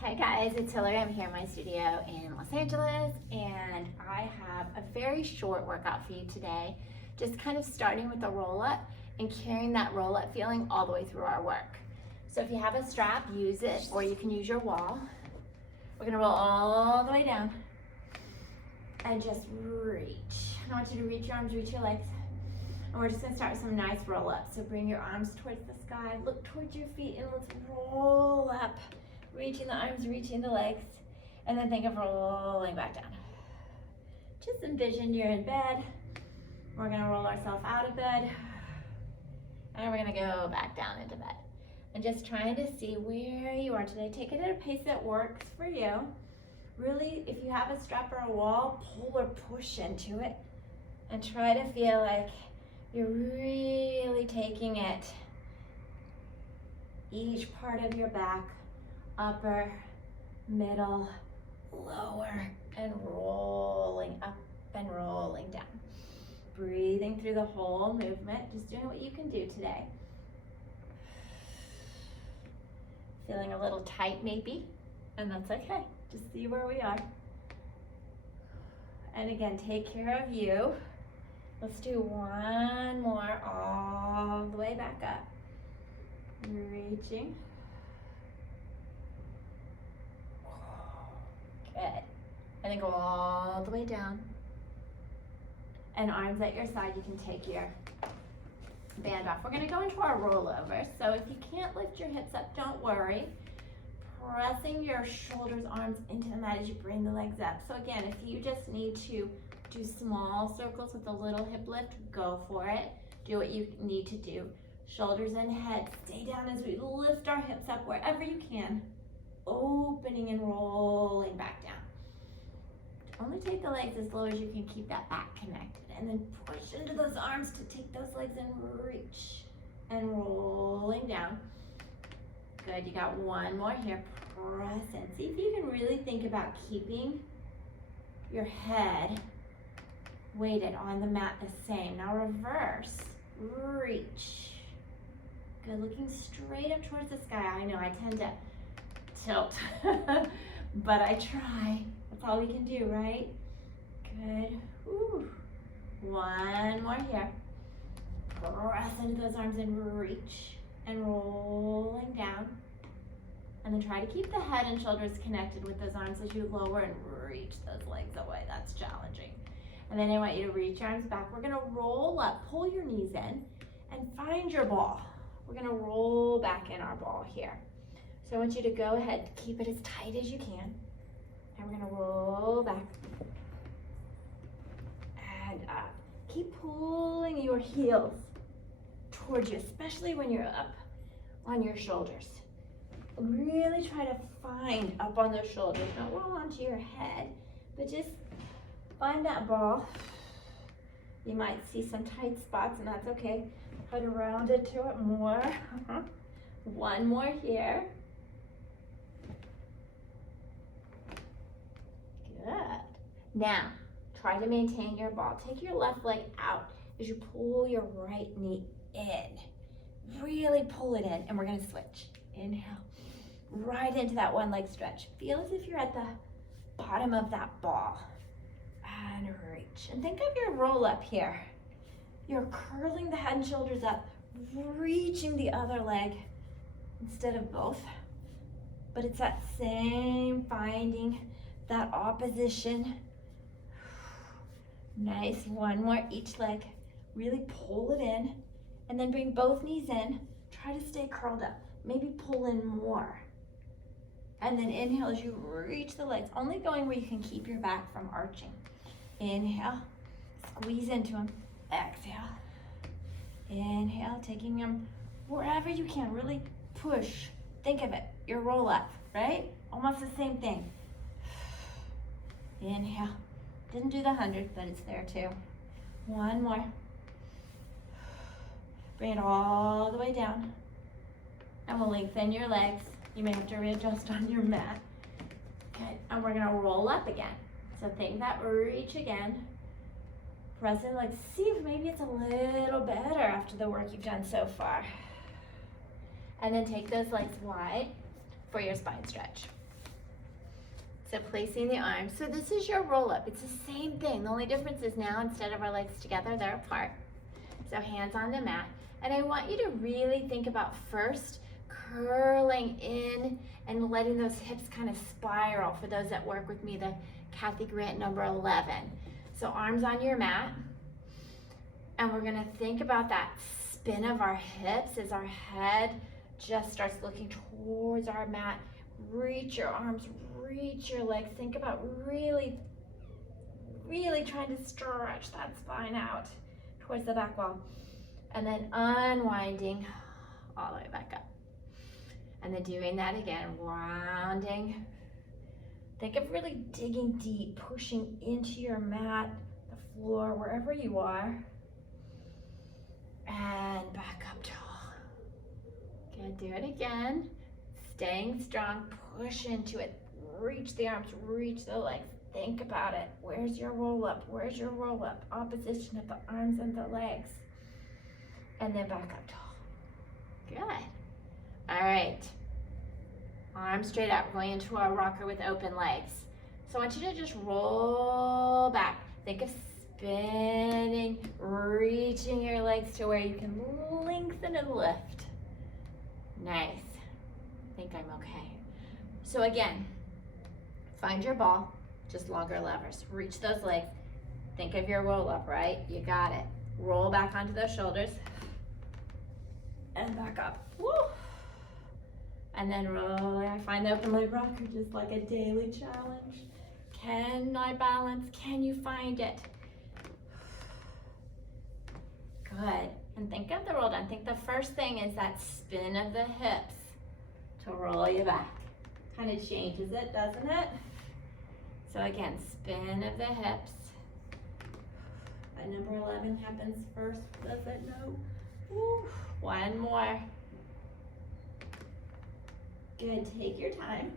Hi guys, it's Hillary. I'm here in my studio in Los Angeles and I have a very short workout for you today. Just kind of starting with the roll up and carrying that roll up feeling all the way through our work. So if you have a strap, use it, or you can use your wall. We're gonna roll all the way down and just reach. I want you to reach your arms, reach your legs. And we're just gonna start with some nice roll ups. So bring your arms towards the sky, look towards your feet, and let's roll up. Reaching the arms, reaching the legs, and then think of rolling back down. Just envision you're in bed. We're gonna roll ourselves out of bed, and we're gonna go back down into bed. And just trying to see where you are today. Take it at a pace that works for you. Really, if you have a strap or a wall, pull or push into it, and try to feel like you're really taking it. Each part of your back, upper, middle, lower, and rolling up and rolling down. Breathing through the whole movement, just doing what you can do today. Feeling a little tight maybe, and that's okay. Just see where we are. And again, take care of you. Let's do one more all the way back up. Reaching. Good. And then go all the way down. And arms at your side, you can take your band off. We're gonna go into our rollover. So if you can't lift your hips up, don't worry. Pressing your shoulders, arms into the mat as you bring the legs up. So again, if you just need to do small circles with a little hip lift, go for it. Do what you need to do. Shoulders and head, stay down as we lift our hips up wherever you can. Opening and rolling back down. Only take the legs as low as you can, keep that back connected, and then push into those arms to take those legs and reach and rolling down. Good, you got one more here. Press in. See if you can really think about keeping your head weighted on the mat the same. Now reverse, reach. Good, looking straight up towards the sky. I know I tend to tilt, but I try. That's all we can do, right? Good. Ooh. One more here. Press into those arms and reach and rolling down. And then try to keep the head and shoulders connected with those arms as you lower and reach those legs away. That's challenging. And then I want you to reach your arms back. We're gonna roll up, pull your knees in, and find your ball. We're gonna roll back in our ball here. So I want you to go ahead, keep it as tight as you can. And we're gonna roll back and up. Keep pulling your heels towards you, especially when you're up on your shoulders. Really try to find up on those shoulders. Don't roll onto your head, but just find that ball. You might see some tight spots, and that's okay. Put around it to it more. One more here. Good. Now, try to maintain your ball. Take your left leg out as you pull your right knee in. Really pull it in, and we're gonna switch. Inhale, right into that one leg stretch. Feel as if you're at the bottom of that ball. And reach. And think of your roll up here. You're curling the head and shoulders up, reaching the other leg instead of both. But it's that same finding that opposition. Nice, one more each leg. Really pull it in and then bring both knees in. Try to stay curled up. Maybe pull in more. And then inhale as you reach the legs, only going where you can keep your back from arching. Inhale, squeeze into them. Exhale. Inhale, taking them wherever you can. Really push. Think of it, your roll up, right? Almost the same thing. Inhale. Didn't do the 100, but it's there too. One more. Bring it all the way down. And we'll lengthen your legs. You may have to readjust on your mat. Good. And we're gonna roll up again. So think that reach again. Press in, like, see if maybe it's a little better after the work you've done so far. And then take those legs wide for your spine stretch. So placing the arms. So this is your roll up. It's the same thing. The only difference is now instead of our legs together, they're apart. So hands on the mat. And I want you to really think about first curling in and letting those hips kind of spiral. For those that work with me, the Kathy Grant number 11. So arms on your mat. And we're gonna think about that spin of our hips as our head just starts looking towards our mat. Reach your arms, reach your legs. Think about really trying to stretch that spine out towards the back wall. And then unwinding all the way back up. And then doing that again, rounding. Think of really digging deep, pushing into your mat, the floor, wherever you are. And back up tall. Good, do it again. Staying strong, push into it. Reach the arms, reach the legs. Think about it. Where's your roll up? Where's your roll up? Opposition of the arms and the legs. And then back up tall. Good. All right. Arms straight out. We're going into our rocker with open legs. So I want you to just roll back. Think of spinning, reaching your legs to where you can lengthen and lift. Nice. I think I'm okay. So again, find your ball, just longer levers. Reach those legs. Think of your roll up, right? You got it. Roll back onto those shoulders. And back up. Woo! And then roll. I find the open leg rocker just like a daily challenge. Can I balance? Can you find it? Good. And think of the roll down. Think the first thing is that spin of the hips to roll you back. Kind of changes it, doesn't it? So again, spin of the hips. That number 11 happens first, does it? No. Woo. One more. Good, take your time.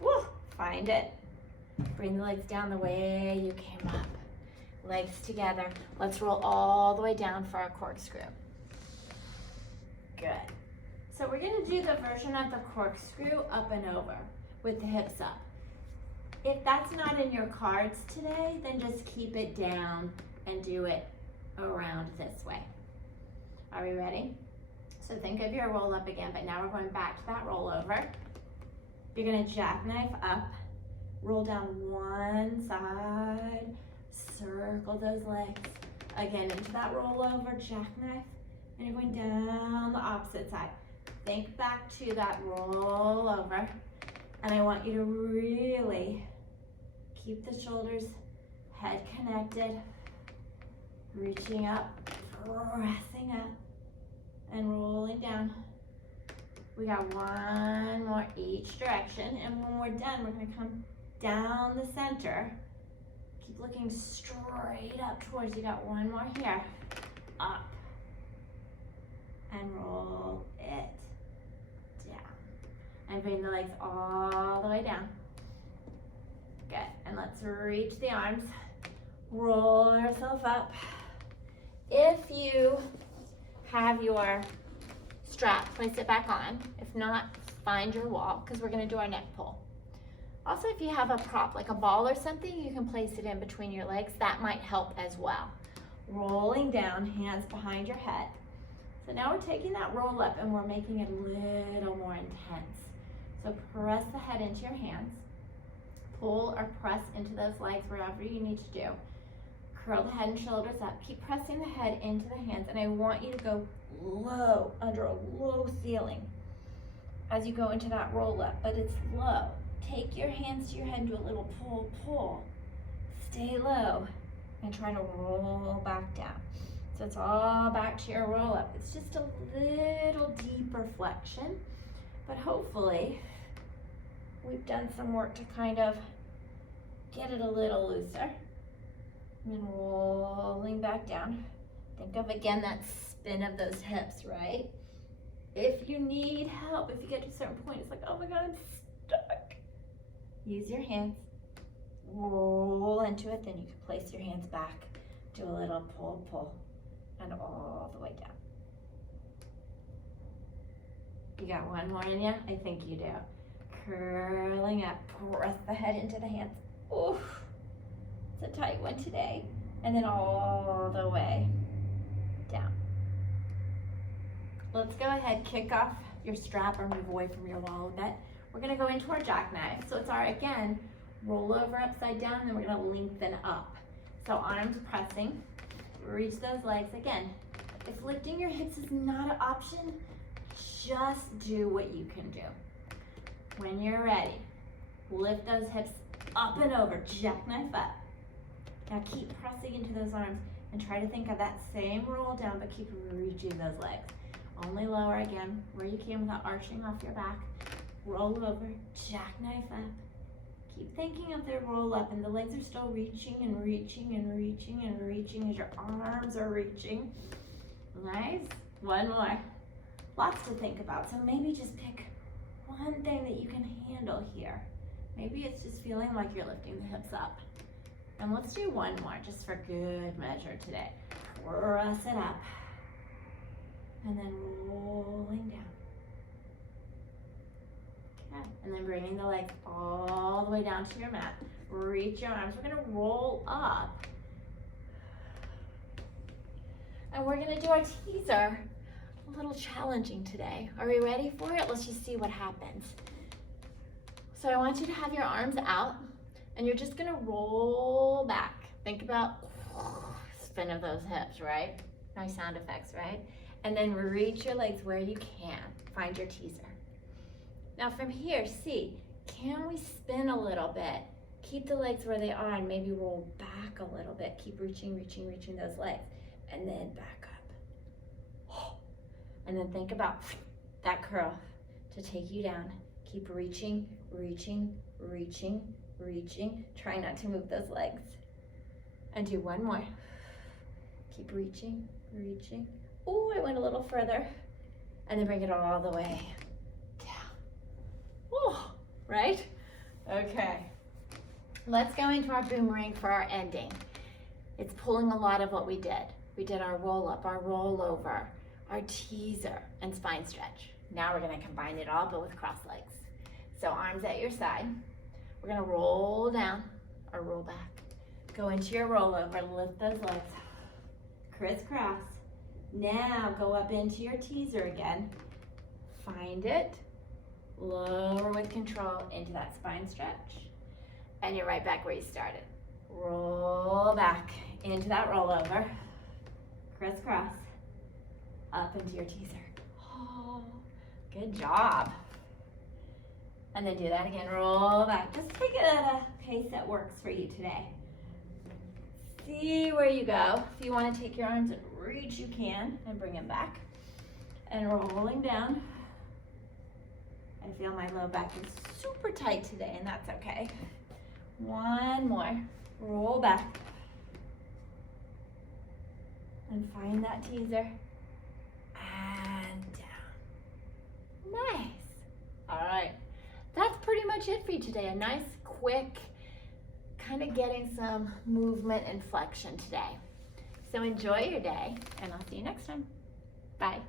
Woo. Find it. Bring the legs down the way you came up. Legs together. Let's roll all the way down for our corkscrew. Good. So we're gonna do the version of the corkscrew up and over with the hips up. If that's not in your cards today, then just keep it down and do it around this way. Are we ready? So think of your roll up again, but now we're going back to that roll over. You're gonna jackknife up, roll down one side, circle those legs. Again, into that roll over, jackknife, and you're going down the opposite side. Think back to that roll over, and I want you to really keep the shoulders, head connected, reaching up, pressing up, and rolling down. We got one more each direction, and when we're done, we're gonna come down the center. Keep looking straight up towards, you got one more here. Up, and roll it down. And bring the legs all the way down. Good, and let's reach the arms. Roll yourself up. If you have your strap, place it back on. If not, find your wall, because we're gonna do our neck pull. Also, if you have a prop, like a ball or something, you can place it in between your legs. That might help as well. Rolling down, hands behind your head. So now we're taking that roll up and we're making it a little more intense. So press the head into your hands. Pull or press into those legs wherever you need to do. Curl the head and shoulders up. Keep pressing the head into the hands, and I want you to go low, under a low ceiling as you go into that roll up, but it's low. Take your hands to your head and do a little pull, pull. Stay low and try to roll back down. So it's all back to your roll up. It's just a little deeper flexion, but hopefully we've done some work to kind of get it a little looser. And then rolling back down. Think of, again, that spin of those hips, right? If you need help, if you get to a certain point, it's like, oh my God, I'm stuck. Use your hands, roll into it, then you can place your hands back, do a little pull, pull, and all the way down. You got one more in you? I think you do. curling up, press the head into the hands. Oof, it's a tight one today. And then all the way down. Let's go ahead, kick off your strap or move away from your wall a bit. We're gonna go into our jackknife. So it's our, again, roll over upside down, and then we're gonna lengthen up. So arms pressing, reach those legs. Again, if lifting your hips is not an option, just do what you can do. When you're ready, lift those hips up and over, jackknife up. Now keep pressing into those arms and try to think of that same roll down, but keep reaching those legs. Only lower again, where you can without arching off your back. Roll over, jackknife up. Keep thinking of the roll up, and the legs are still reaching and reaching and reaching and reaching as your arms are reaching. Nice. One more. Lots to think about, so maybe just pick one thing that you can handle here. Maybe it's just feeling like you're lifting the hips up. And let's do one more, just for good measure today. Press it up. And then rolling down. Okay, and then bringing the legs all the way down to your mat. Reach your arms. We're gonna roll up. And we're gonna do our teaser. A little challenging today. Are we ready for it? Let's just see what happens. So I want you to have your arms out, and you're just gonna roll back. Think about spin of those hips, right? Nice sound effects, right? And then reach your legs where you can. Find your teaser. Now from here, see, can we spin a little bit? Keep the legs where they are and maybe roll back a little bit. Keep reaching, reaching, reaching those legs. And then back up. And then think about that curl to take you down. Keep reaching, reaching, reaching, reaching. Try not to move those legs. And do one more. Keep reaching, reaching. Oh, I went a little further. And then bring it all the way down. Oh, right? Okay. Let's go into our boomerang for our ending. It's pulling a lot of what we did. We did our roll up, our roll over, our teaser, and spine stretch. Now we're gonna combine it all, but with cross legs. So arms at your side. We're gonna roll down or roll back. Go into your rollover, lift those legs. Crisscross. Now go up into your teaser again. Find it. Lower with control into that spine stretch. And you're right back where you started. Roll back into that rollover. Crisscross. Up into your teaser. Oh, good job. And then do that again. Roll back. Just take it at a pace that works for you today. See where you go. If you want to take your arms and reach, you can, and bring them back. And rolling down. I feel my low back is super tight today, and that's okay. One more. Roll back. And find that teaser. And down. Nice. All right. That's pretty much it for you today. A nice, quick, kind of getting some movement and flexion today. So enjoy your day, and I'll see you next time. Bye.